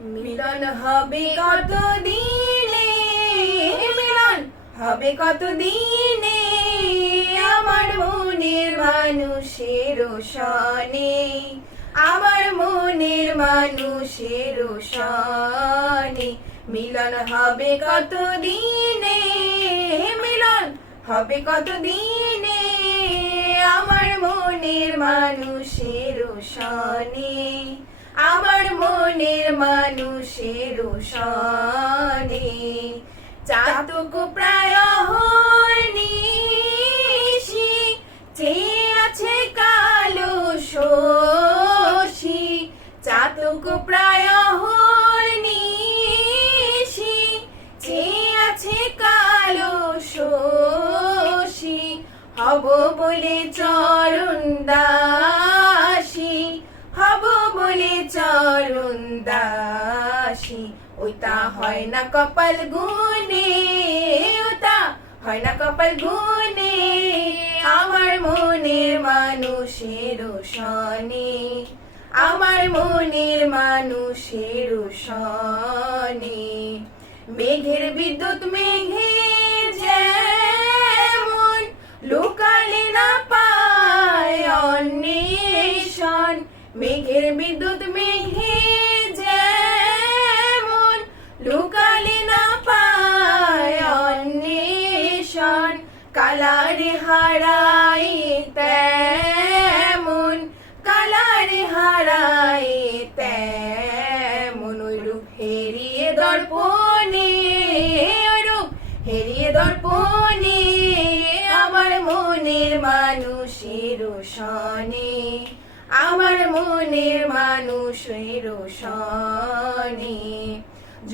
মিলন হবে কত দিনে, মিলন হবে কত দিনে, আমার মনের মানুষের সনে, আমার মনের মানুষের সনে। মিলন হবে কত দিনে, মিলন হবে কত দিনে, আমার মনের মানুষের সনে, আমার মনের মানুষের সনে। চাতক প্রায় নিশি, চেয়ে আছে কালো শশী, চাতক প্রায় নিশি, চেয়ে আছে কালো শশী, হব বলে চরণ দাসী, হব বলে চরণ দাসী। ওইটা হয় না কপাল গুনে, ওটা হয় না কপাল গুনে, আমার মনের মানুষের সনে, আমার মনের মানুষের সনে। মেঘের বিদ্যুৎ মেঘে যেমন, লোকালে না পায় অন্বেষণ, মেঘের বিদ্যুৎ মেঘে যেমন, লোকালে না পায় অন্বেষণ, কালারে হারাই তেমন, কালারে হারাই তেমন। ওই রূপ হেরিয়ে দর্পণে, ওই রূপ হেরিয়ে দর্পণে, আমার মনের মানুষের সনে, আমার মনের মানুষের সনে।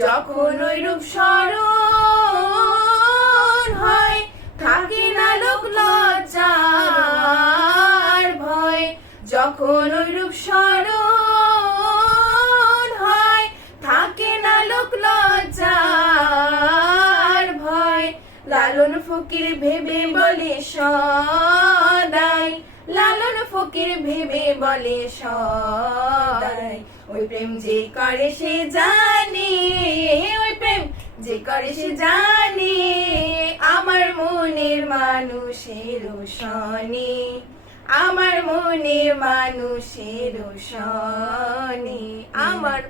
যখন ওই রূপ স্মরণ হয়, থাকে না লোক লজ্জার ভয়, যখন ওই রূপ স্মরণ হয়, থাকে না লোক লজ্জার ভয়। লালন ফকির ভেবে বলে সদাই, লালন ফকির ভেবে বলে সদাই, ওই প্রেম যে করে সে জানে, ওই প্রেম যে করে সে জানে, আমার মনের মানুষের সনে, আমার মনের মানুষের সনে, আমার